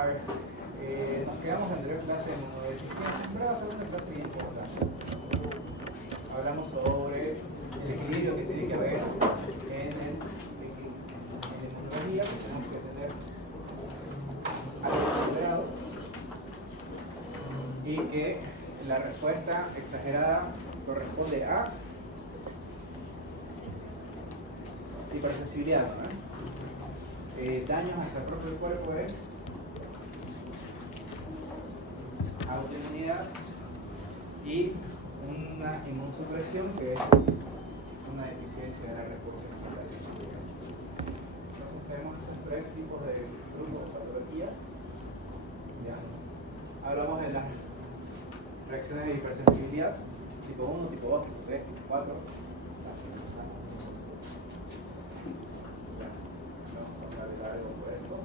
A ver, nos quedamos en la anterior clase de inmunodeficiencia. Siempre va a ser una clase bien importante. Hablamos sobre el equilibrio que tiene que haber en la inmunología, que tenemos que tener algo equilibrado y que la respuesta exagerada corresponde a hipersensibilidad, ¿no? Daños hacia el propio cuerpo es autoinmunidad y una inmunosupresión que es una deficiencia de la respuesta inmunitaria. Entonces tenemos esos tres tipos de grupos de patologías. ¿Ya? Hablamos de las reacciones de hipersensibilidad, tipo 1, tipo 2, tipo 3, tipo 4. Vamos a agregar algo por esto.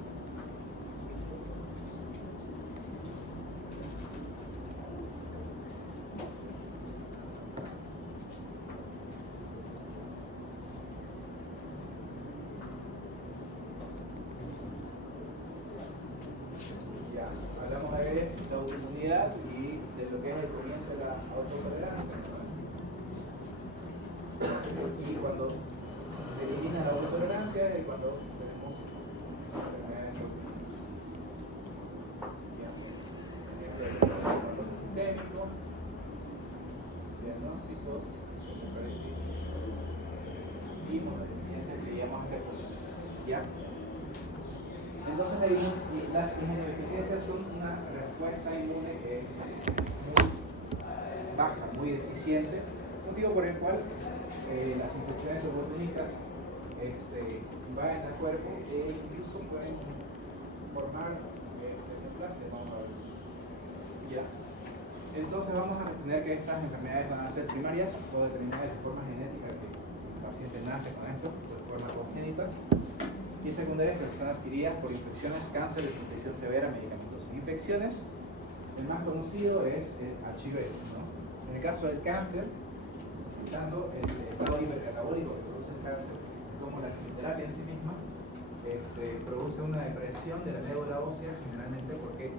Ya, hablamos de la autoinmunidad y de lo que es el comienzo de la autotolerancia. Y cuando se elimina la autotolerancia es cuando tenemos enfermedades autoinmunes. Diagnóstico sistémico, diagnósticos, hepatitis y inmunodeficiencia que llamamos este punto. ¿Ya? Entonces las inmunodeficiencias son una respuesta inmune que es muy baja, muy deficiente, motivo por el cual las infecciones oportunistas invaden el cuerpo e incluso pueden formar neoplasias. Vamos a ver eso. Ya. Entonces vamos a tener que estas enfermedades van a ser primarias o determinadas de forma genética, que el paciente nace con esto de forma congénita, y secundarias que son adquiridas por infecciones, cáncer, desnutrición severa, medicamentos e infecciones. El más conocido es el HIV, ¿no? En el caso del cáncer, tanto el estado hipercatabólico que produce el cáncer como la quimioterapia en sí misma produce una depresión de la médula ósea, generalmente porque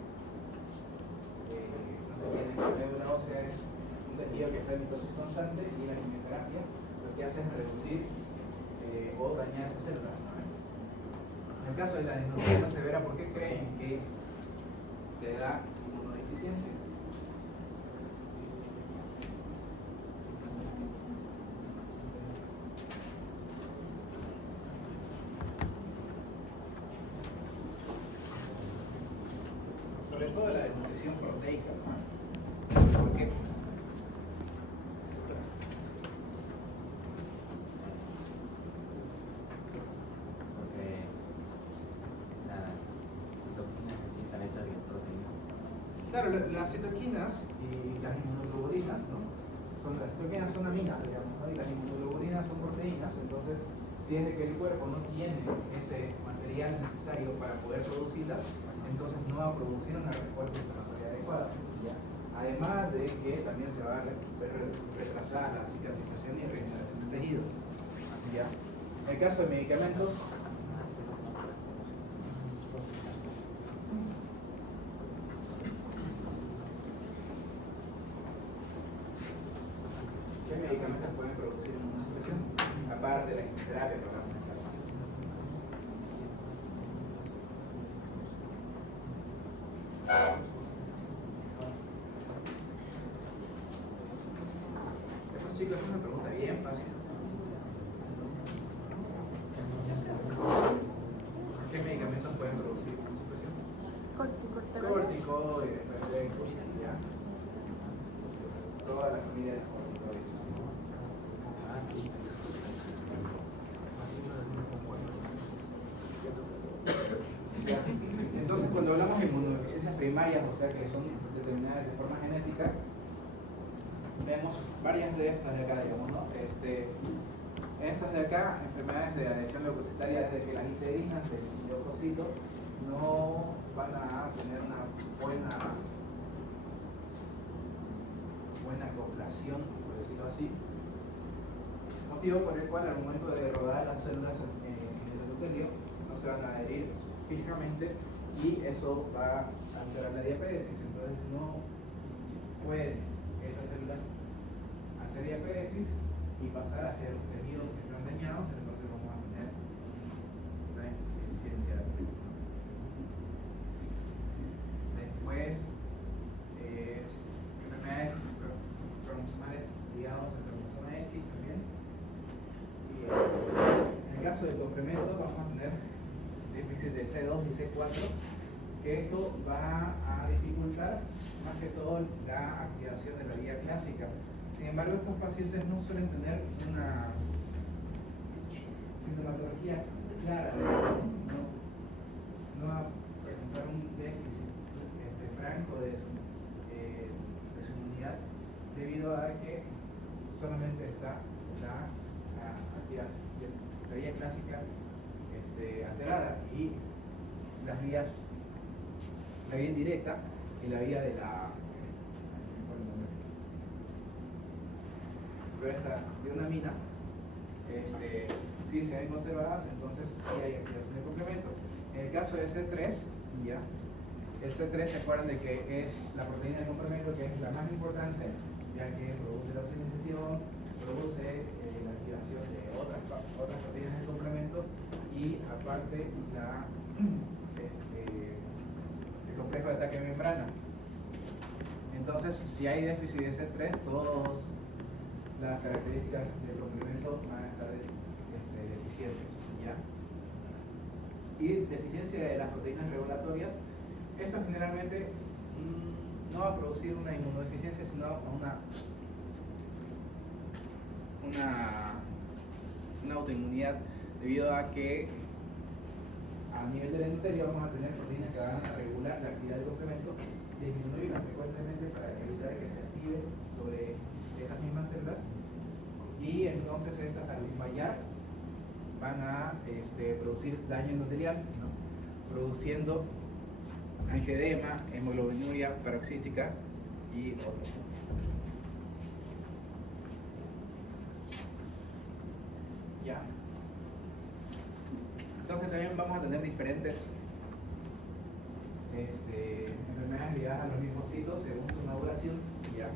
no se tiene, la médula ósea es un tejido que está en mitosis constante y la quimioterapia lo que hace es reducir o dañar esa célula, ¿no? En el caso de la desnutrición severa, ¿por qué creen que se da inmunodeficiencia? Sobre todo la desnutrición proteica, ¿no? ¿Por qué? Claro, las citoquinas y las inmunoglobulinas, ¿no? Las citoquinas son aminas, digamos, ¿no? Y las inmunoglobulinas son proteínas. Entonces, si es de que el cuerpo no tiene ese material necesario para poder producirlas, entonces no va a producir una respuesta inflamatoria adecuada, ¿ya? Además de que también se va a retrasar la cicatrización y regeneración de tejidos, ¿ya? En el caso de medicamentos, ¿qué medicamentos pueden producir inmunosupresión? Aparte de la quimioterapia, probablemente. Estos chicos, es una pregunta bien fácil. ¿Qué medicamentos pueden producir inmunosupresión? Corticoides, perfecto, ya. Toda la familia de los corticoides. Entonces, cuando hablamos de inmunodeficiencias primarias, o sea que son determinadas de forma genética, vemos varias de estas de acá, digamos, ¿no? Estas de acá, enfermedades de adhesión leucocitaria, desde que las integrinas del leucocito no van a tener una buena acoplación, por decirlo así, motivo por el cual al momento de rodar las células en el endotelio no se van a adherir fijamente y eso va a alterar la diapedesis. Entonces no pueden esas células hacer diapedesis y pasar hacia los tejidos que están dañados, entonces vamos a tener una deficiencia de alimento. Después, enfermedades cromosomales ligadas al cromosoma X también. En el caso del complemento vamos a tener déficit de C2 y C4, que esto va a dificultar más que todo la activación de la vía clásica. Sin embargo, estos pacientes no suelen tener una sintomatología clara, no va a presentar un déficit franco de su inmunidad, debido a que solamente está la vía clásica alterada y las vías, la vía indirecta y la vía de la de una mina si se ven conservadas, entonces sí hay activación de complemento. En el caso de C3, ya, el C3 se acuerdan de que es la proteína de complemento, que es la más importante, ya que produce la oxidación, produce la activación de otras proteínas del complemento y aparte el complejo de ataque de membrana. Entonces, si hay déficit de C3, todas las características del complemento van a estar deficientes, ¿ya? Y deficiencia de las proteínas regulatorias, esto generalmente no va a producir una inmunodeficiencia, sino una autoinmunidad, debido a que a nivel del endotelio vamos a tener proteínas que van a regular la actividad del complemento, disminuirlas frecuentemente para evitar que se active sobre esas mismas células, y entonces estas al fallar van a producir daño endotelial, ¿no? Produciendo angioedema, hemoglobinuria paroxística y otros. Ya. Entonces también vamos a tener diferentes enfermedades ligadas a los linfocitos según su maduración. Ya.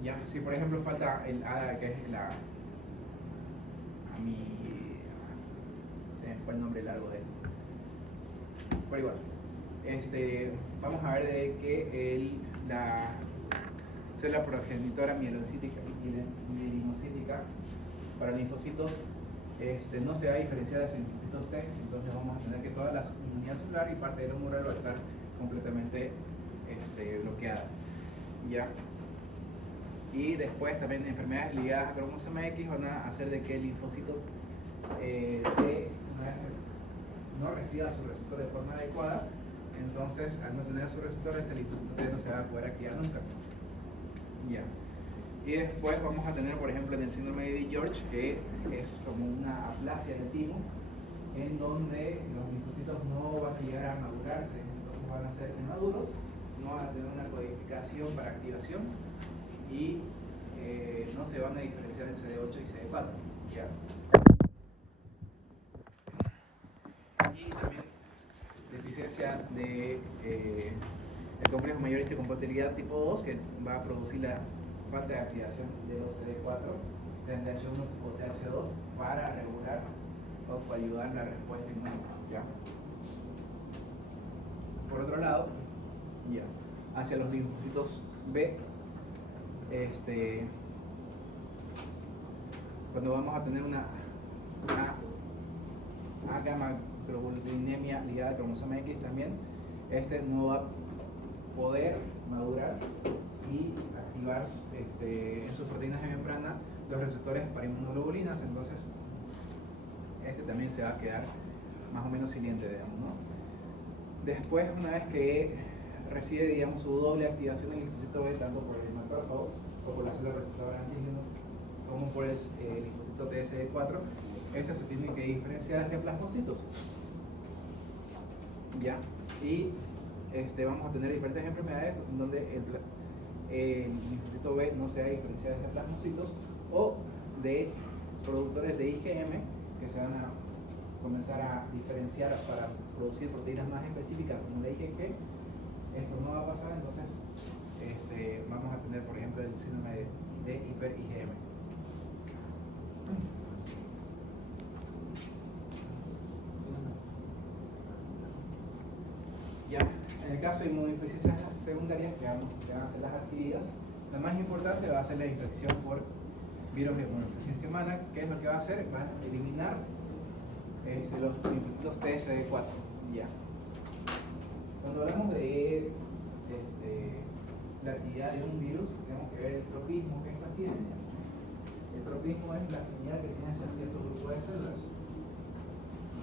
Ya, si por ejemplo falta el ADA, que es se me fue el nombre largo de esto. Pero igual, vamos a ver de que la célula progenitora mielinocítica para linfocitos no se va a diferenciar de linfocitos T, entonces vamos a tener que toda la inmunidad celular y parte del humoral va a estar completamente bloqueada. ¿Ya? Y después también enfermedades ligadas a cromosoma X van a hacer de que el linfocito T no reciba su receptor de forma adecuada, entonces al no tener su receptor, este linfocito T no se va a poder activar nunca. Ya. Y después vamos a tener, por ejemplo, en el síndrome de George, que es como una aplasia del timo, en donde los linfocitos no van a llegar a madurarse, entonces van a ser inmaduros, no van a tener una codificación para activación y no se van a diferenciar en CD8 y CD4. ¿Ya? Y también deficiencia de el complejo mayorista de compatibilidad tipo 2, que va a producir la falta de activación de los CD4, TH1 o TH2 para regular o para ayudar la respuesta inmune. ¿Ya? Por otro lado, ya, hacia los linfocitos B, cuando vamos a tener una gamma-globulinemia ligada al cromosoma X también, no va a poder madurar y activar en sus proteínas de membrana los receptores para inmunoglobulinas, entonces también se va a quedar más o menos silente, digamos, ¿no? Después, una vez que recibe, digamos, su doble activación del linfocito B, tanto por el macrófago o por la célula receptora antígeno, como por el linfocito TSD4, se tienen que diferenciar hacia plasmocitos. ¿Ya? Y vamos a tener diferentes enfermedades donde el linfocito B no se va a diferenciar hacia plasmocitos, o de productores de IgM que se van a comenzar a diferenciar para producir proteínas más específicas, como le dije que esto no va a pasar, entonces vamos a tener, por ejemplo, el síndrome de hiper-IgM. Ya, en el caso de inmunodeficiencias secundarias que van a ser las adquiridas, la más importante va a ser la infección por virus de inmunodeficiencia humana. ¿Qué es lo que va a hacer? Va a eliminar los linfocitos TSD4. Ya. Cuando hablamos de la actividad de un virus, tenemos que ver el tropismo que estas tienen. El tropismo es la afinidad que tiene hacia cierto grupo de células.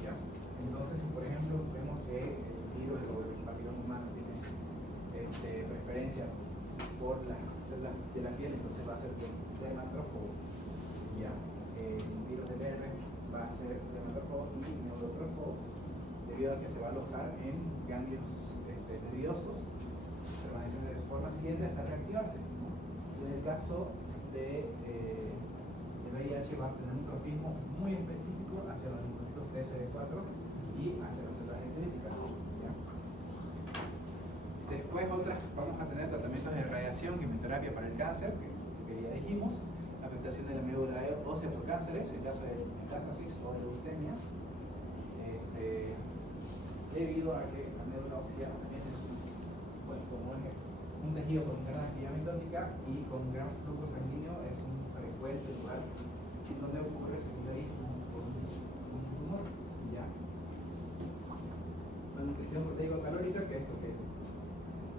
¿Ya? Entonces, si por ejemplo vemos que el virus o el papiloma humano tiene preferencia por las células de la piel, entonces va a ser dermatófago. ¿Ya? El virus del herpes va a ser dermatófago y neurotrófago, debido a que se va a alojar en ganglios nerviosos, permanecen de forma siguiente hasta reactivarse. En el caso de VIH va a tener un tropismo muy específico hacia los linfocitos TSD4 y hacia las células dendríticas. ¿Ya? Después vamos a tener tratamientos de radiación, quimioterapia para el cáncer, que ya dijimos, afectación de la médula ósea por cánceres, en caso de metástasis o de leucemias, debido a que la médula ósea también es un tejido con gran actividad mitótica y con gran flujo sanguíneo, es un frecuente lugar donde ocurre secundarismo por un tumor. ¿Ya? La nutrición proteico-calórica, que es lo que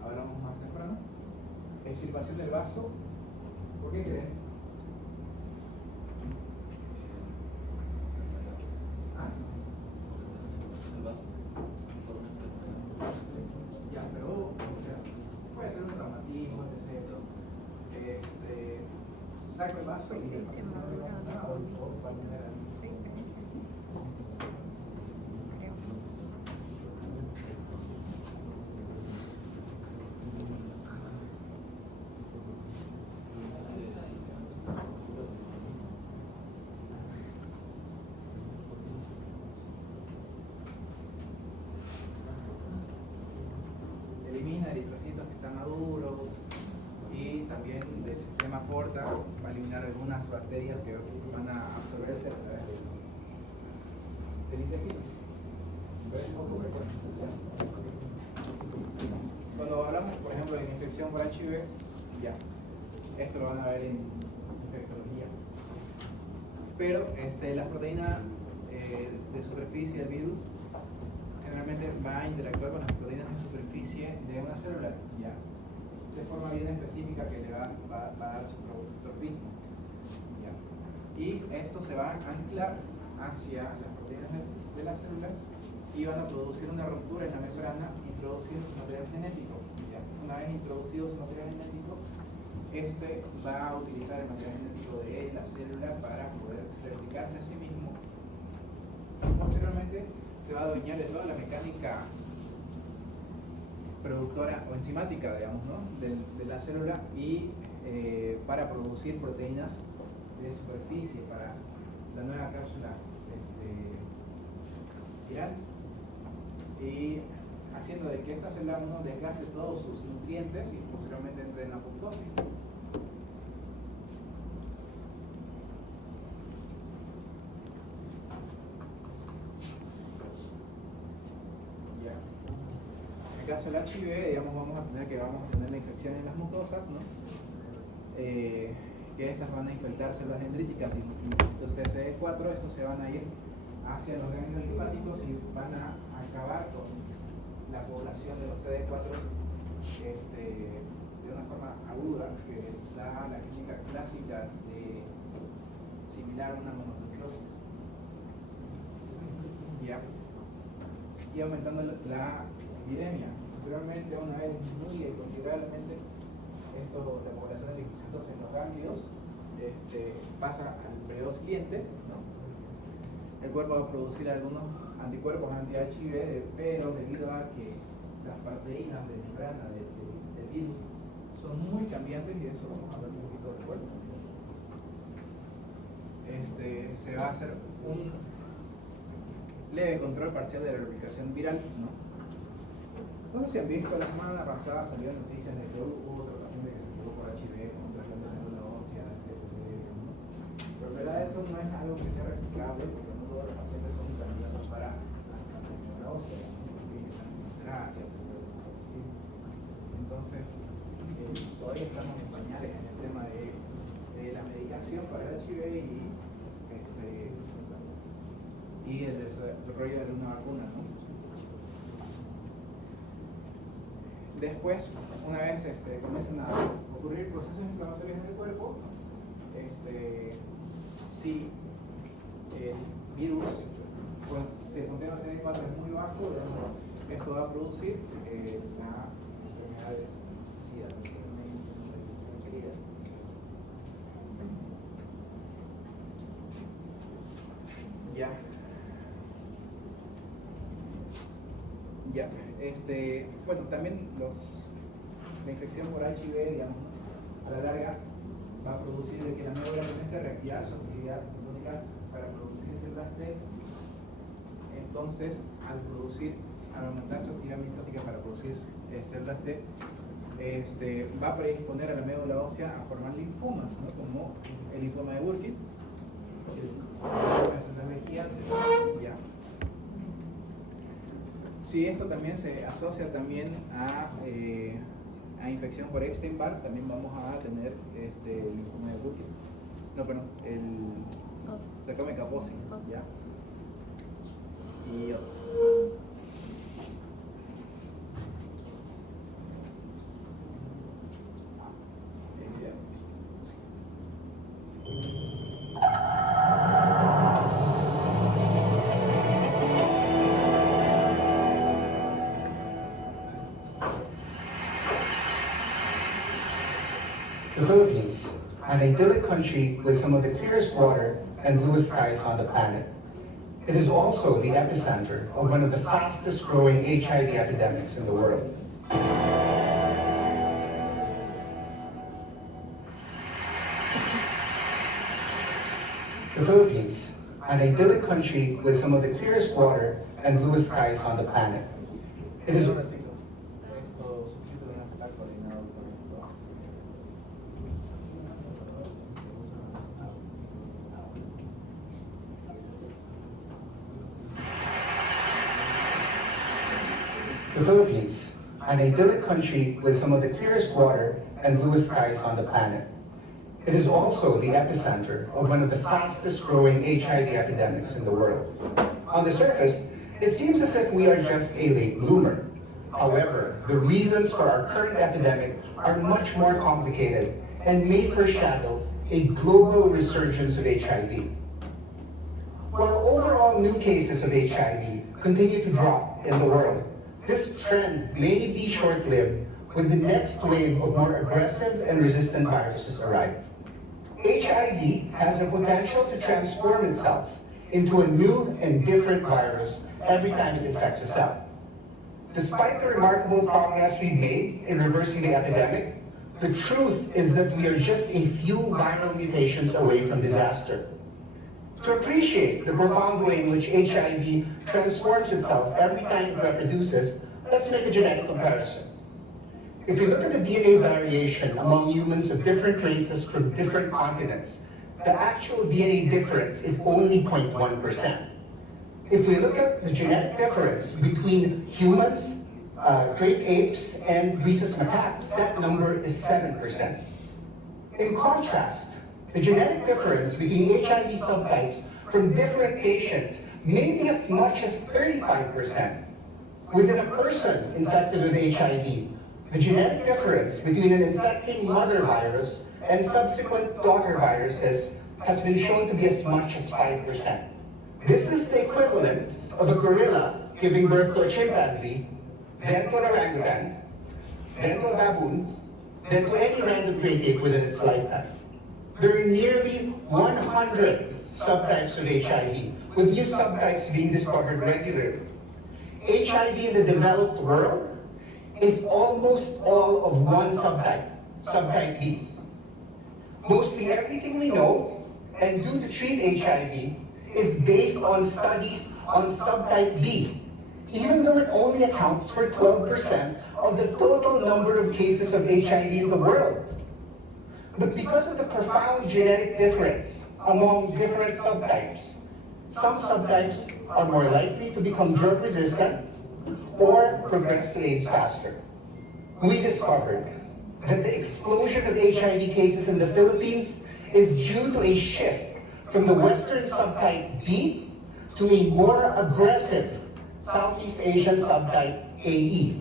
hablamos más temprano, extirpación del vaso. ¿Por qué creen? Ya, pero o sea, puede ser un traumatismo, etc. Saco el vaso y Se madura o sí, parece. Creo. Elimina eritrocitos que están maduros y también del sistema porta va a eliminar algunas bacterias que van a absorberse a través del intestino. Cuando hablamos, por ejemplo, de infección por HIV, ya, esto lo van a ver en infectología. Pero las proteínas de superficie del virus generalmente va a interactuar con las proteínas de superficie de una célula, ya, de forma bien específica que le va a dar su tropismo. ¿Ya? Y esto se va a anclar hacia las proteínas de la célula y van a producir una ruptura en la membrana introduciendo su material genético. ¿Ya? Una vez introducido su material genético, va a utilizar el material genético de la célula para poder replicarse a sí mismo. Posteriormente se va a adueñar de toda la mecánica productora o enzimática, digamos, ¿no? de la célula y para producir proteínas de superficie para la nueva cápsula viral y haciendo de que esta célula no desgaste todos sus nutrientes y posteriormente entre en apoptosis. En el caso del HIV, digamos, vamos a tener la infección en las mucosas, ¿no? Que estas van a infectar células dendríticas y linfocitos TSD4. Estos se van a ir hacia los ganglios linfáticos y van a acabar con la población de los CD4 de una forma aguda, que da la clínica clásica similar a una mononucleosis. ¿Ya? Y aumentando la viremia. Posteriormente, una vez disminuye considerablemente la población de linfocitos en los ganglios, pasa al periodo siguiente, ¿no? El cuerpo va a producir algunos anticuerpos anti-HIV, pero debido a que las proteínas de membrana del virus son muy cambiantes, y de eso vamos a hablar un poquito después, se va a hacer leve control parcial de la replicación viral, ¿no? No sé si han visto, la semana pasada salió noticias de que hubo otro paciente que se curó por HIV con trasplante de médula ósea, etc. ¿no? Pero en verdad eso no es algo que sea replicable porque no todos los pacientes son candidatos para trasplante de médula ósea, ¿no? Porque están en terapia, cosas así. Entonces, todavía estamos en pañales en el tema de la medicación para el HIV y el desarrollo de una vacuna, ¿no? Después, una vez comienzan a ocurrir procesos inflamatorios en el cuerpo, si el virus pues, se contiene en CD4 es muy bajo, esto va a producir la enfermedad de SIDA. Ya. Ya, bueno, también la infección por HIV, digamos, a la larga va a producir de que la médula comience a reactivar su actividad inmunológica para producir células T. Entonces, al aumentar su actividad mitótica para producir células T, va a predisponer a la médula ósea a formar linfomas, ¿no? Como el linfoma de Burkitt, el linfoma central gigante, ya. Si esto también se asocia también a infección por Epstein-Barr, también vamos a tener el linfoma de Burkitt. No, perdón, el sarcoma de Kaposi, ¿ya? Y otros. The Philippines, an idyllic country with some of the clearest water and bluest skies on the planet. It is also the epicenter of one of the fastest growing HIV epidemics in the world. The Philippines, an idyllic country with some of the clearest water and bluest skies on the planet. It is The Philippines, an idyllic country with some of the clearest water and bluest skies on the planet. It is also the epicenter of one of the fastest growing HIV epidemics in the world. On the surface, it seems as if we are just a late bloomer. However, the reasons for our current epidemic are much more complicated and may foreshadow a global resurgence of HIV. While overall new cases of HIV continue to drop in the world, this trend may be short-lived when the next wave of more aggressive and resistant viruses arrive. HIV has the potential to transform itself into a new and different virus every time it infects a cell. Despite the remarkable progress we've made in reversing the epidemic, the truth is that we are just a few viral mutations away from disaster. To appreciate the profound way in which HIV transforms itself every time it reproduces, let's make a genetic comparison. If we look at the DNA variation among humans of different races from different continents, the actual DNA difference is only 0.1%. If we look at the genetic difference between humans, great apes, and rhesus macaques, that number is 7%. In contrast, the genetic difference between HIV subtypes from different patients may be as much as 35%. Within a person infected with HIV, the genetic difference between an infecting mother virus and subsequent daughter viruses has been shown to be as much as 5%. This is the equivalent of a gorilla giving birth to a chimpanzee, then to an orangutan, then to a baboon, then to any random great ape within its lifetime. There are nearly 100 subtypes of HIV, with new subtypes being discovered regularly. HIV in the developed world is almost all of one subtype, subtype B. Mostly everything we know and do to treat HIV is based on studies on subtype B, even though it only accounts for 12% of the total number of cases of HIV in the world. But because of the profound genetic difference among different subtypes, some subtypes are more likely to become drug resistant or progress to AIDS faster. We discovered that the explosion of HIV cases in the Philippines is due to a shift from the Western subtype B to a more aggressive Southeast Asian subtype AE.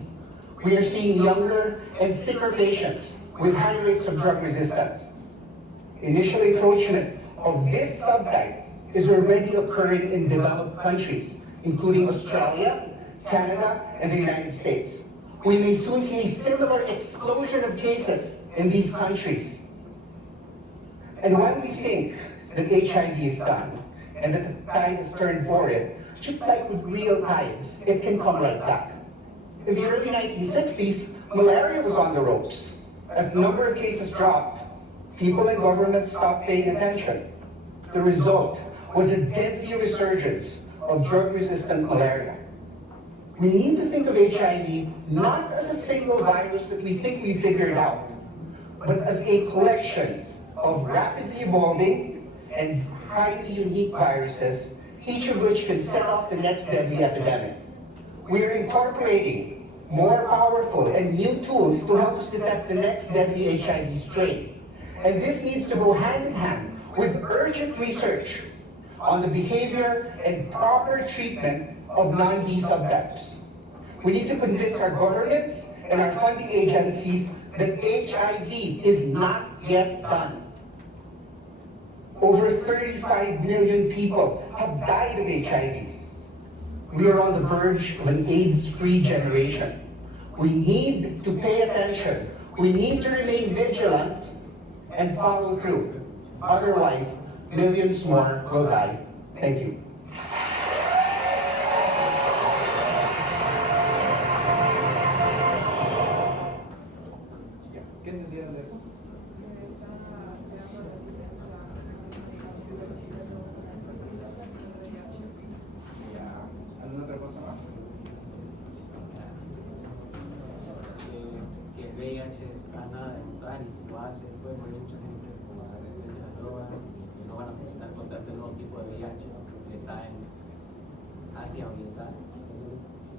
We are seeing younger and sicker patients with high rates of drug resistance. Initial encroachment of this subtype is already occurring in developed countries, including Australia, Canada, and the United States. We may soon see a similar explosion of cases in these countries. And while we think that HIV is done, and that the tide has turned for it, just like with real tides, it can come right back. In the early 1960s, malaria was on the ropes. As the number of cases dropped, people and governments stopped paying attention. The result was a deadly resurgence of drug-resistant malaria. We need to think of HIV not as a single virus that we think we figured out, but as a collection of rapidly evolving and highly unique viruses, each of which can set off the next deadly epidemic. We are incorporating more powerful and new tools to help us detect the next deadly HIV strain. And this needs to go hand in hand with urgent research on the behavior and proper treatment of non-B subtypes. We need to convince our governments and our funding agencies that HIV is not yet done. Over 35 million people have died of HIV. We are on the verge of an AIDS-free generation. We need to pay attention. We need to remain vigilant and follow through. Otherwise, millions more will die. Thank you. ¿Qué entendieron de eso? ¿Alguna otra cosa más? Que el VIH está nada de mutar y si lo hace puede morir mucha gente por la resistencia a las drogas y no van a necesitar contra este nuevo tipo de VIH que está en Asia Oriental.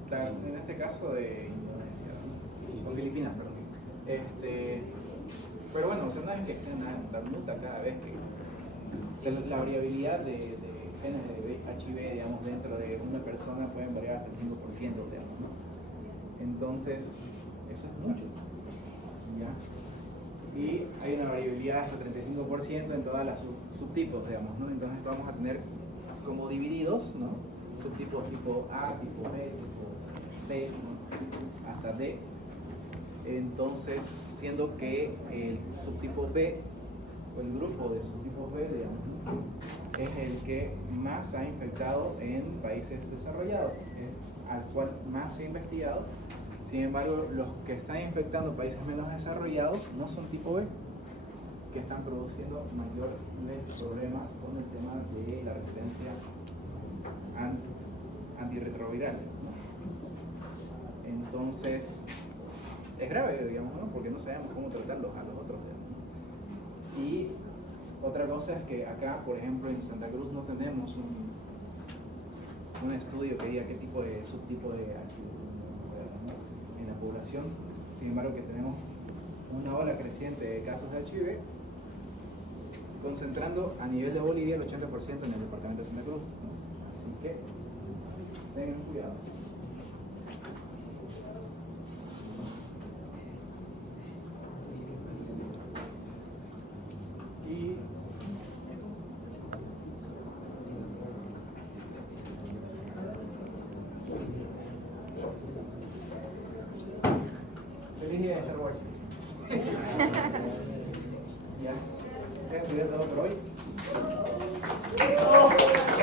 Claro, en este caso de Indonesia, ¿no? O Filipinas, perdón. Pero bueno, o sea, no es que estén a muta cada vez que... O sea, la variabilidad de genes de HIV, digamos, dentro de una persona pueden variar hasta el 5%, digamos, ¿no? Entonces, eso es mucho, ¿ya? Y hay una variabilidad hasta 35% en todas las subtipos, digamos, ¿no? Entonces vamos a tener como divididos, ¿no? Subtipos tipo A, tipo B, tipo C, ¿no? Hasta D. Entonces, siendo que el subtipo B, o el grupo de subtipos B, digamos, ¿no? Es el que más se ha infectado en países desarrollados, al cual más se ha investigado. Sin embargo, los que están infectando países menos desarrollados no son tipo B, que están produciendo mayores problemas con el tema de la resistencia antirretroviral, ¿no? Entonces, es grave, digamos, ¿no? Porque no sabemos cómo tratarlos a los otros, digamos. Y otra cosa es que acá, por ejemplo, en Santa Cruz no tenemos un estudio que diga qué tipo de subtipo de HIV en la población. Sin embargo, que tenemos una ola creciente de casos de HIV, concentrando a nivel de Bolivia el 80% en el departamento de Santa Cruz, ¿no? Así que tengan cuidado. Y feliz día de Star Wars. Ya, eso sería todo por hoy.